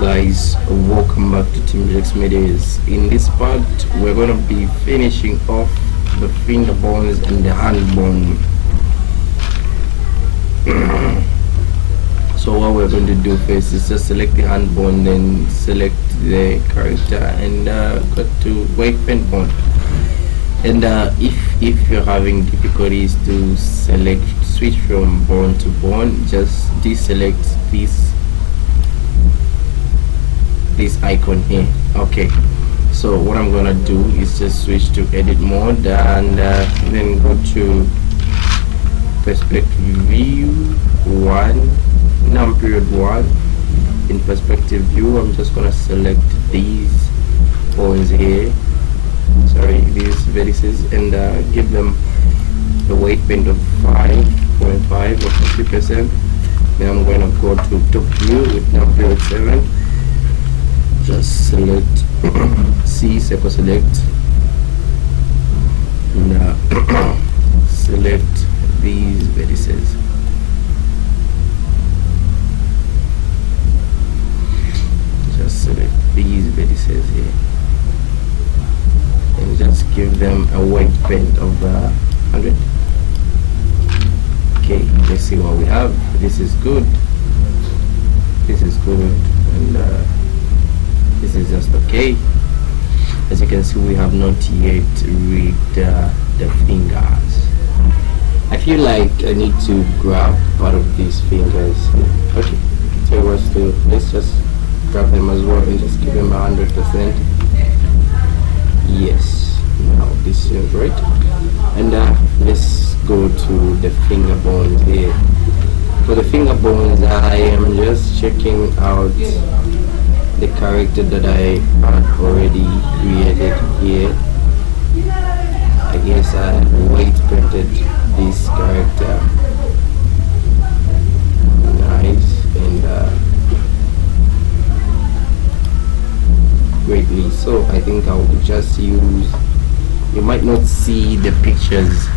guys, welcome back to Team Jax Medias. In this part we're going to be finishing off the finger bones and the hand bone. So what we're going to do first is just select the hand bone, then select the character and go to weight paint bone. And if you're having difficulties to switch from bone to bone, just deselect this icon here. Okay, so what I'm gonna do is just switch to edit mode and then go to perspective view 1, now period 1. In perspective view, I'm just gonna select these points here, sorry, these vertices, and give them the weight paint of 5.5 or 50%. Then I'm going to go to top view with now period 7. Just select C, circle select, and select these vertices. Just select these vertices here and just give them a weight paint of 100. Okay, let's see what we have. This is good. This is good, and this is just okay. As you can see, we have not yet rigged the fingers. I feel like I need to grab part of these fingers. Okay, so let's just grab them as well and just give them 100%. Yes, now this is right. And let's go to the finger bones here. For the finger bones, I am just checking out the character that I had already created here. I guess I weight painted this character. Nice, and greatly so. I think I will just use, you might not see the pictures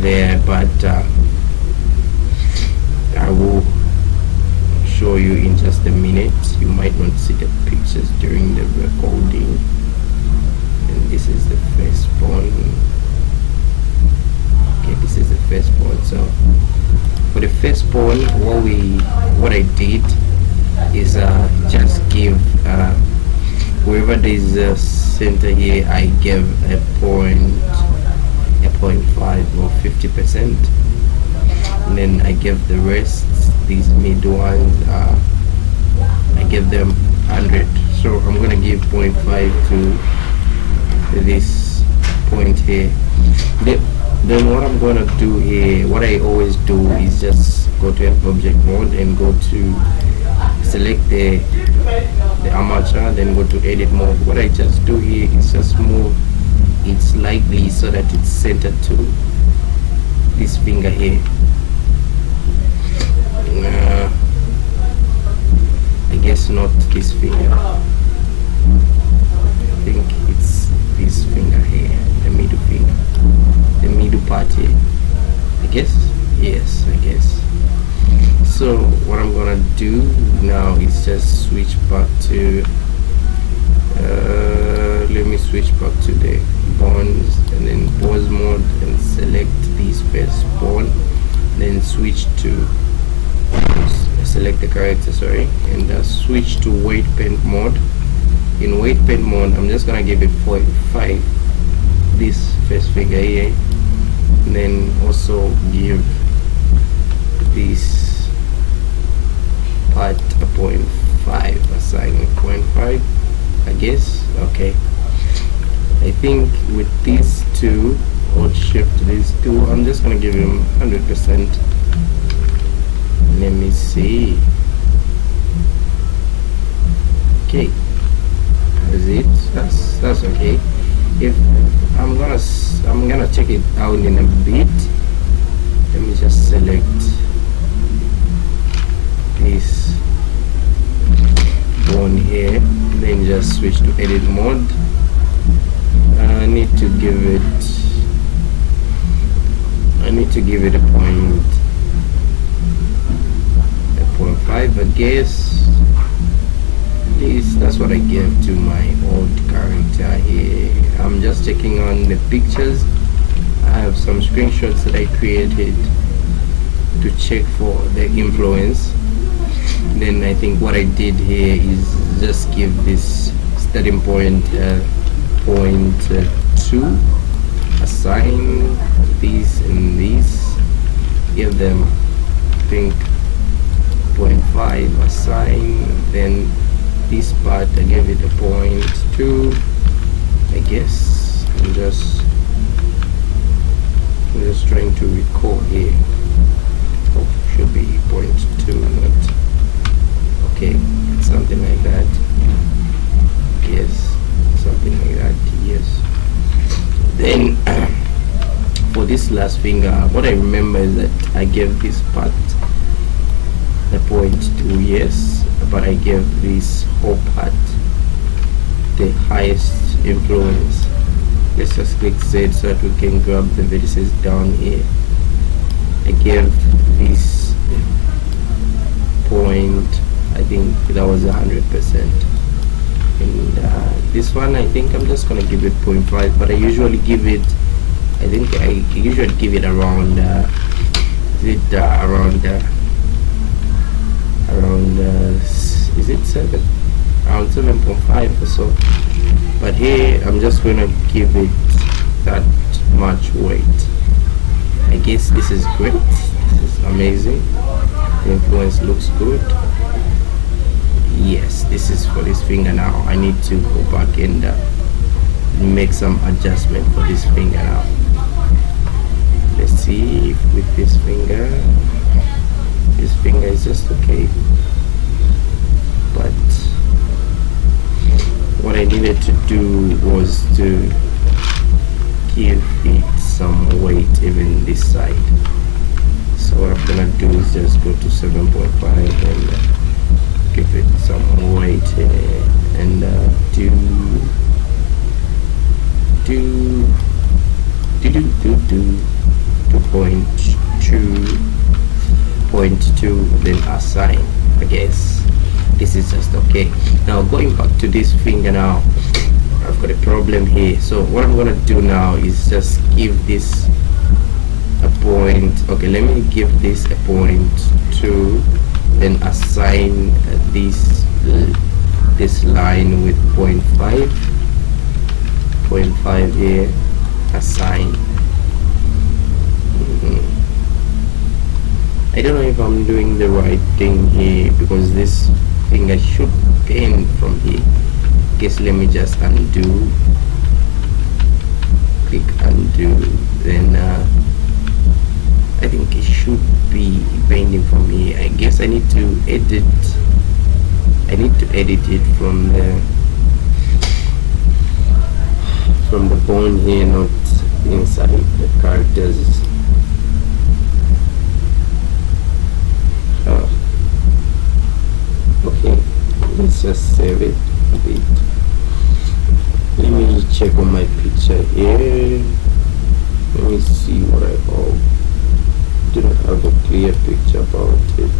there, but I will show you in just a minute. You might not see the pictures during the recording. And this is the first bone. Okay, this is the first bone. So for the first bone, what I did is just give wherever there is a center here, I gave a 0.5 or 50%, and then I gave the rest, these mid ones, I give them 100. So I'm gonna give 0.5 to this point here. Then what I'm gonna do here, what I always do is just go to an object mode and go to select the armature, then go to edit mode. What I just do here is just move it slightly so that it's centered to this finger here. I guess not this finger. I think it's this finger here, the middle finger, the middle part here. I guess, yes, I guess. So what I'm gonna do now is just switch back to let me switch back to the bones, and then pause mode and select this first bone, then switch to select the character, sorry, and switch to weight paint mode. In weight paint mode, I'm just gonna give it 0.5, this first figure here, and then also give this part a 0.5, assign 0.5, I guess. Okay, I think with these two, or shift these two, I'm just gonna give him 100%. Let me see. Okay, that's it. That's okay. If I'm gonna check it out in a bit. Let me just select this bone here, then just switch to edit mode. I need to give it a 0.5, I guess. This, that's what I gave to my old character here. I'm just checking on the pictures. I have some screenshots that I created to check for the influence. Then I think what I did here is just give this starting point point 2, assign these and these, give them I think 0.5, assign, then this part I gave it a 0.2, I guess. I'm just trying to recall here. Oh, should be 0.2, not okay, something like that. Yes, something like that. Yes. Then for this last finger, what I remember is that I gave this part a 0.2, yes, but I gave this whole part the highest influence. Let's just click Z so that we can grab the vertices down here. I gave this point, I think that was 100%, and this one I think I'm just gonna give it 0.5, but I usually give it, I think I usually give it around is it 7, around 7.5 or so, but here I'm just gonna give it that much weight. I guess this is great, this is amazing, the influence looks good. Yes, this is for this finger. Now I need to go back and make some adjustment for this finger now. Let's see if with this finger is just okay, but what I needed to do was to give it some weight even this side. So what I'm gonna do is just go to 7.5 and give it some weight and do 2.2, then assign. I guess this is just okay. Now going back to this finger, now I've got a problem here. So what I'm gonna do now is just give this a point. Okay, let me give this a 0.2, then assign this line with 0.5 here, assign. I don't know if I'm doing the right thing here, because this finger should end from here. Guess let me just undo, click undo, then I think it should be bending from here. I guess I need to edit it from the bone here, not inside the characters. Okay, let's just save it a bit. Let me check on my picture here. Let me see what I have. Didn't have a clear picture about it.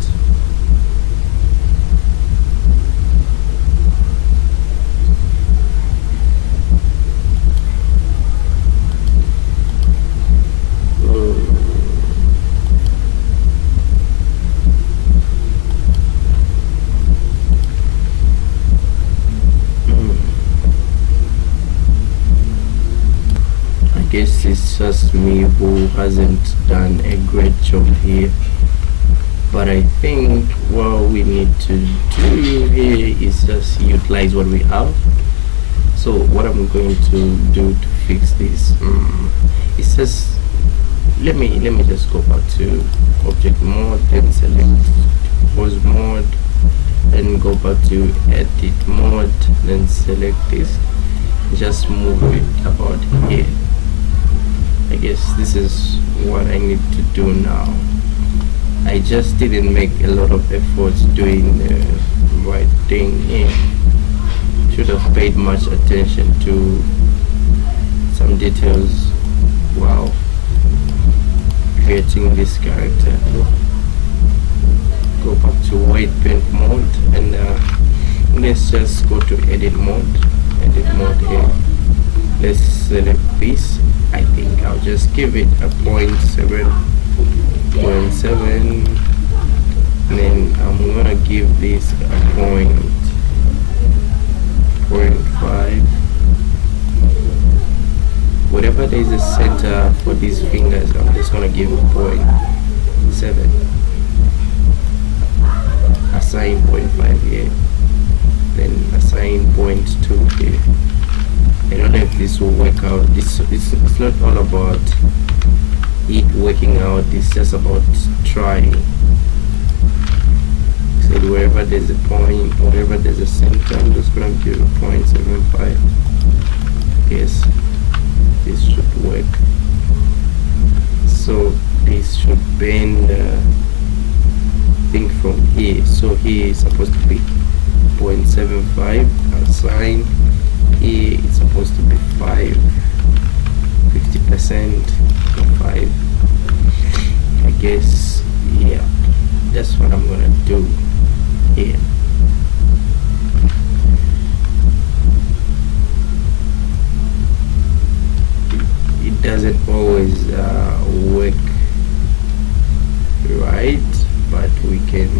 I guess it's just me who hasn't done a great job here, but I think what we need to do here is just utilize what we have. So what I'm going to do to fix this is just let me just go back to object mode, then select pose mode, then go back to edit mode, then select this, just move it about here. I guess this is what I need to do now. I just didn't make a lot of efforts doing the right thing here. Should have paid much attention to some details while creating this character. Go back to white paint mode and let's just go to edit mode here. Let's select this. I think I'll just give it a 0.7, and then I'm gonna give this a 0.5. Whatever there is a center for these fingers, I'm just gonna give it 0.7. Assign 0.5 here, then assign 0.2 here. I don't know if this will work out. It's not all about it working out, it's just about trying. So wherever there's a point, wherever there's a center, I'm just gonna give a 0.75. Yes, this should work. So this should bend thing from here. So here is supposed to be 0.75. Assign here, it's supposed to be 5, 50% of 5. I guess, yeah, that's what I'm gonna do here. It doesn't always work right, but we can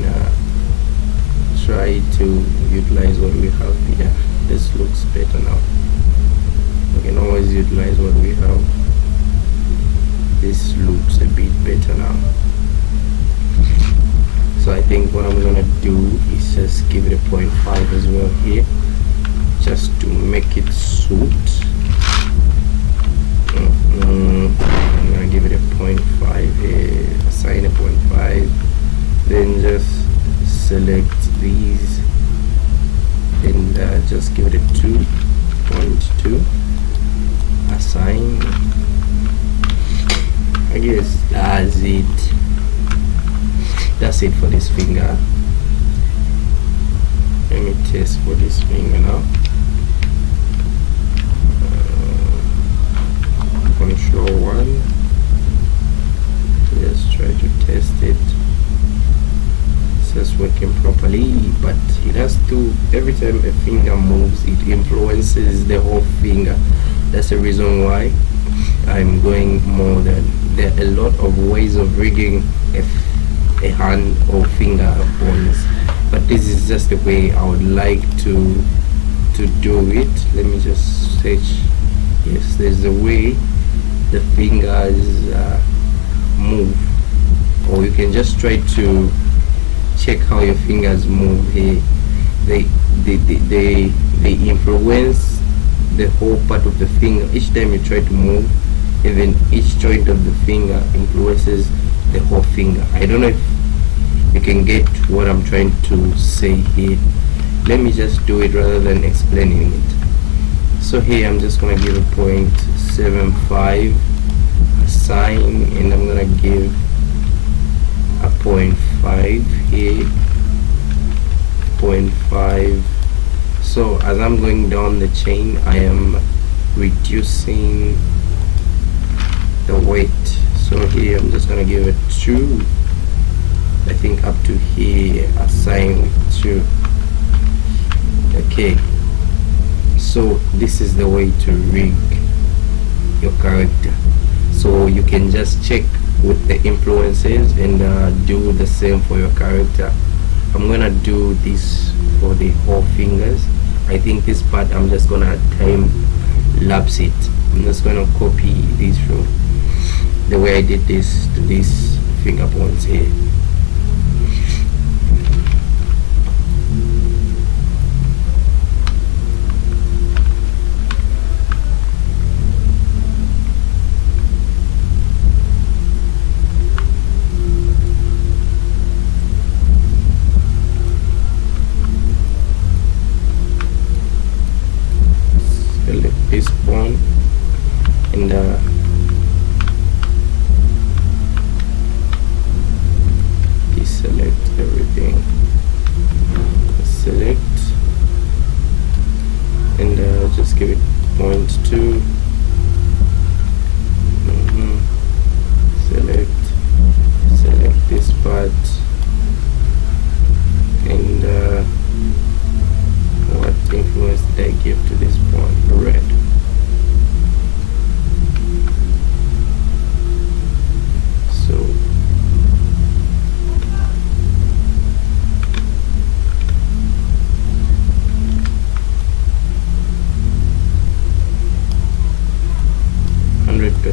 try to utilize what we have here. This looks better now. We can always utilize what we have. This looks a bit better now. So I think what I'm gonna do is just give it a 0.5 as well here, just to make it suit. I'm gonna give it a 0.5 here, assign a 0.5, then just select these and just give it a 2.2, assign. I guess that's it for this finger. Let me test for this finger now. Control 1. Let's try to test it. It's just working properly, but it has to, every time a finger moves, it influences the whole finger. That's the reason why I'm going more than, there are a lot of ways of rigging a hand or finger bones, but this is just the way I would like to do it. Let me just search. Yes, there's a way the fingers move, or you can just try to check how your fingers move here. They influence the whole part of the finger. Each time you try to move, even each joint of the finger influences the whole finger. I don't know if you can get what I'm trying to say here. Let me just do it rather than explaining it. So here I'm just gonna give a 0.75, assign, and I'm gonna give a 0.5 here, 0.5. So as I'm going down the chain, I am reducing the weight. So here I'm just gonna give it 2, I think up to here, assign 2. Okay, so this is the way to rig your character. So you can just check with the influences and do the same for your character. I'm gonna do this for the whole fingers. I think this part I'm just gonna time lapse it. I'm just gonna copy this from the way I did this to these finger points here. Select this point and deselect everything. Select and just give it 0.2. Select this part and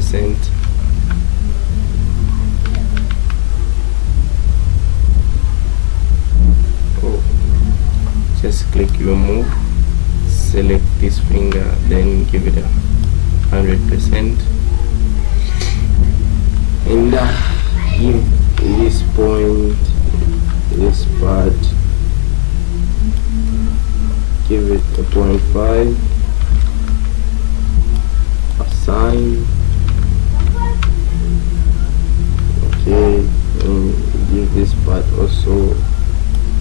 100%. Oh, just click remove, select this finger, then give it 100%, and give this point, this part, give it a 0.5, assign, okay, and give this part also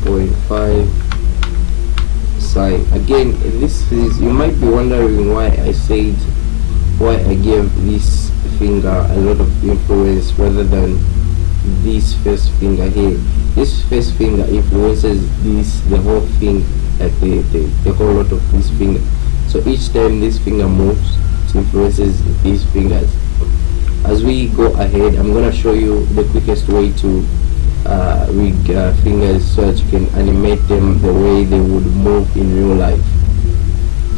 0.5, assign. Again, this is, you might be wondering why I said, why I gave this finger a lot of influence rather than this first finger here. This first finger influences this, the whole thing, like the whole lot of this finger. So each time this finger moves, it influences these fingers. As we go ahead, I'm gonna show you the quickest way to rig fingers so that you can animate them the way they would move in real life.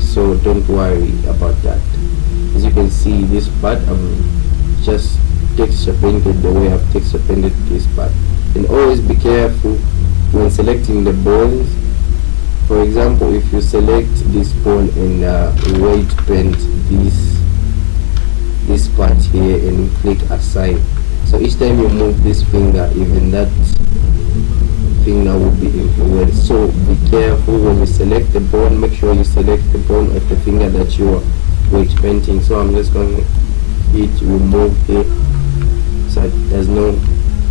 So don't worry about that. As you can see, this part I'm just texture painted the way I've texture painted this part. And always be careful when selecting the bones. For example, if you select this bone and weight paint this part here and click assign, so each time you move this finger, even that finger will be influenced. So be careful when you select the bone. Make sure you select the bone of the finger that you are weight painting. So I'm just going to hit remove here, so there's no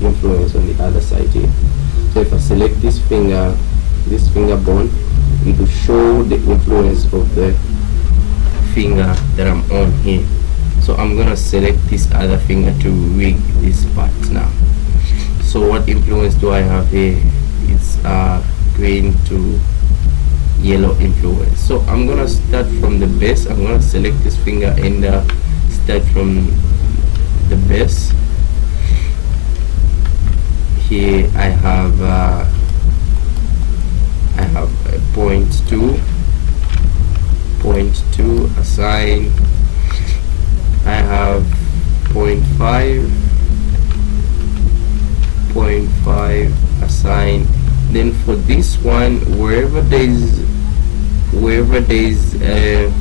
influence on the other side here. So if I select this finger bone, it will show the influence of the finger that I'm on here. So I'm gonna select this other finger to rig this part now. So what influence do I have here? It's green to yellow influence. So I'm gonna start from the base. I'm gonna select this finger and start from the base. Here I have a 0.2 assign. I have 0.5 assign. Then for this one, wherever there's a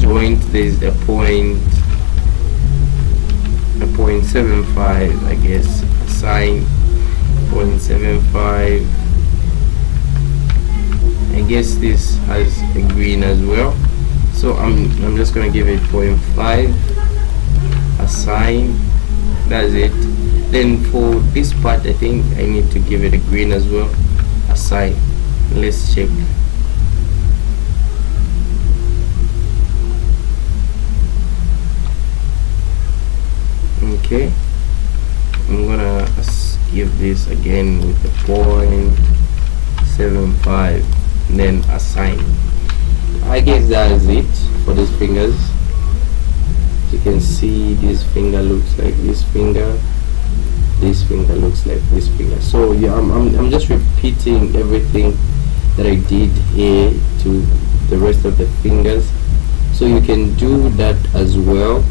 joint, there's a 0.75, I guess. Assign 0.75. I guess this has a green as well. So I'm just gonna give it 0.5, assign. That's it. Then for this part, I think I need to give it a green as well, assign. Let's check. Okay, I'm gonna give this again with a 0.75, then assign. I guess that is it for these fingers. You can see this finger looks like this finger looks like this finger. So yeah, I'm just repeating everything that I did here to the rest of the fingers, so you can do that as well.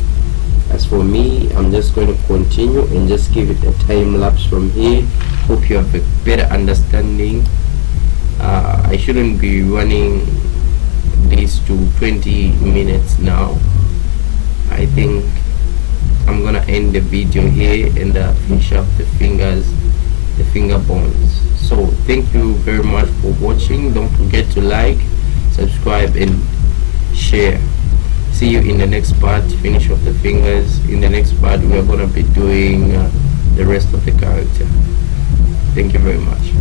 As for me, I'm just going to continue and just give it a time lapse from here. Hope you have a better understanding. I shouldn't be running this to 20 minutes now. I think I'm gonna end the video here and finish up the finger bones. So thank you very much for watching. Don't forget to like, subscribe and share. See you in the next part. Finish off the fingers. In the next part we are gonna be doing the rest of the character. Thank you very much.